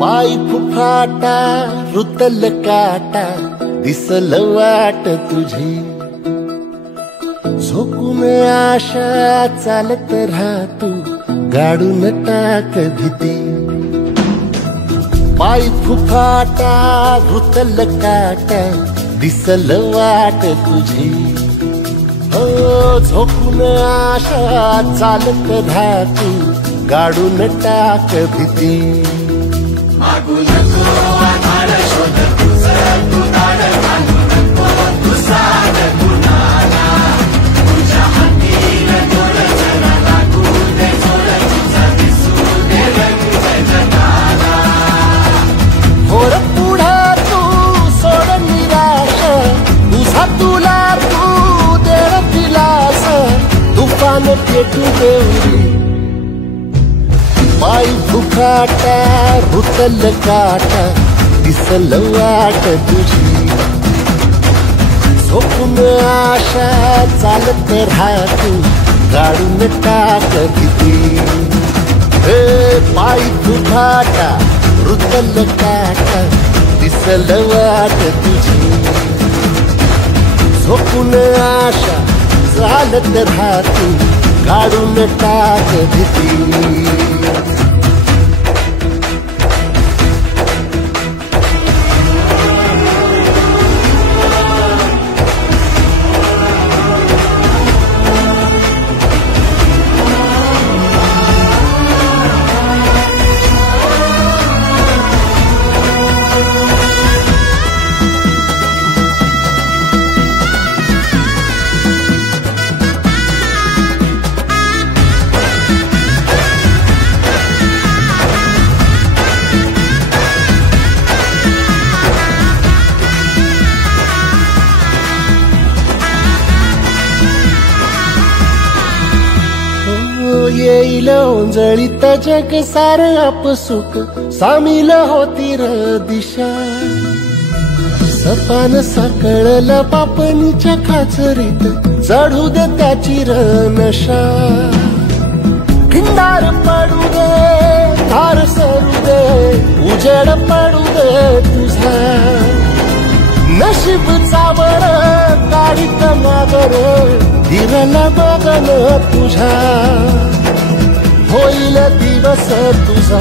पायी फुफाटा रुतल काटा दिसल वाट तुझी झोकून आशा चालत राहतू गाडून टाक भीती पायी फुफाटा रुतल काटा दिसल वाट तुझी हो झोकून आशा चालत राहतू गाडून टाक भीती मागू नको आधार शोध तुझं तू दाड मागू नको तू साध कुणाला तुझ्या हातीन दोर जरा लागू दे जोर तुझा दिसू दे रंग जगाला होर पुढे तू सोड निराश तुझा तुला तू देव दिलास तुफान पेटू देवरी पायी फुफाटा रुतल काटा दिसल वाट तुझी झोपून आशा चालत राहतू गाडून टाक भीती पायी फुफाटा रुतल काटा दिसल वाट तुझी झोपून आशा चालत राहतू गाडून टाक भीती येईल ओंजळीत जग सार आपसुक सामील होती र दिशा सपान साकळल पापणीच्या खाचरीत चढू दे त्याची र नशा खिंडार पडू दे धार सरू दे उजेड पडू दे तुझा नशीब चावड काढीत मागर दिवला बघन तुझा होईल दिवस तुझा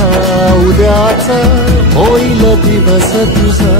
उद्याचा होईल दिवस तुझा